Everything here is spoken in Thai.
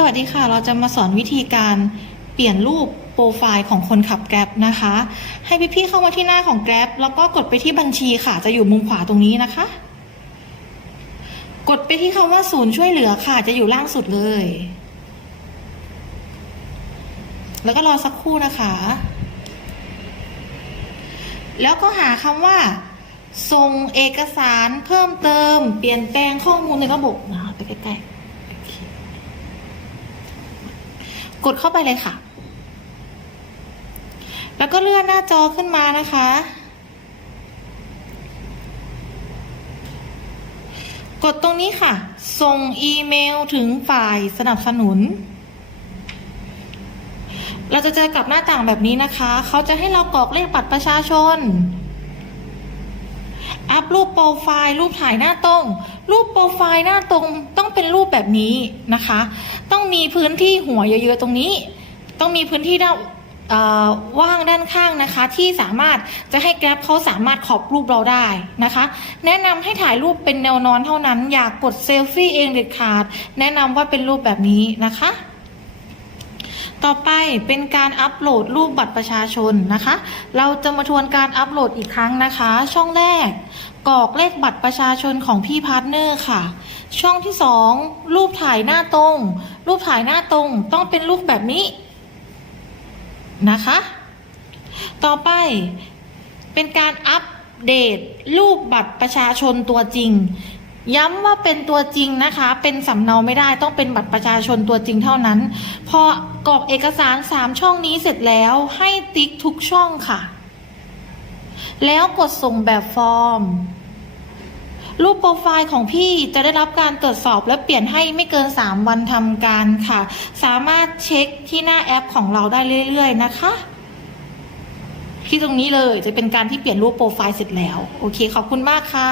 สวัสดีค่ะ เราจะมาสอนวิธีการเปลี่ยนรูปโปรไฟล์ของคนขับแกร็บนะคะ ให้พี่ๆเข้ามาที่หน้าของแกร็บแล้วก็กดไปที่บัญชีค่ะ จะอยู่มุมขวาตรงนี้นะคะ กดไปที่คำว่าศูนย์ช่วยเหลือค่ะ จะอยู่ล่างสุดเลย แล้วก็รอสักครู่นะคะ แล้วก็หาคำว่า ส่งเอกสารเพิ่มเติม เปลี่ยนแปลงข้อมูลในระบบนะคะไปใกล้ๆโอเค กดเข้าไปเลยค่ะ แล้วก็เลื่อนหน้าจอขึ้นมานะคะ กดตรงนี้ค่ะ ส่งอีเมลถึงฝ่ายสนับสนุน เราจะเจอกับหน้าต่างแบบนี้นะคะ เขาจะให้เรากรอกเลขบัตรประชาชน อัพรูปโปรไฟล์ รูปถ่ายหน้าตรง รูปโปรไฟล์หน้าตรงต้องเป็นรูปแบบนี้นะคะ ต้องมีพื้นที่หัวเยอะๆตรงนี้ ต้องมีพื้นที่ด้านว่างด้านข้างนะคะ ที่สามารถจะให้แกร็บเขาสามารถขอบรูปเราได้นะคะ แนะนำให้ถ่ายรูปเป็นแนวนอนเท่านั้น อย่ากกดเซลฟี่เองเด็ดขาด แนะนำว่าเป็นรูปแบบนี้นะคะ ต่อไปเป็นการอัปโหลดรูปบัตรประชาชนนะคะ เราจะมาทวนการอัปโหลดอีกครั้งนะคะ ช่องแรกกรอกเลขบัตรประชาชนของพี่พาร์ทเนอร์ค่ะ ช่องที่สองรูปถ่ายหน้าตรง รูปถ่ายหน้าตรงต้องเป็นรูปแบบนี้นะคะ ต่อไปเป็นการอัปเดตรูปบัตรประชาชนตัวจริง ย้ำว่าเป็นตัวจริงนะคะ เป็นสำเนาไม่ได้ต้องเป็นบัตรประชาชนตัวจริงเท่านั้น พอกรอกเอกสาร 3 ช่องนี้เสร็จแล้วให้ติ๊กทุกช่องค่ะ แล้วกดส่งแบบฟอร์ม รูปโปรไฟล์ของพี่จะได้รับการตรวจสอบและเปลี่ยนให้ไม่เกิน 3 วันทำการค่ะ สามารถเช็คที่หน้าแอปของเราได้เรื่อย ๆ นะคะที่ตรงนี้เลยจะเป็นการที่เปลี่ยนรูปโปรไฟล์เสร็จแล้ว โอเค ขอบคุณมากค่ะ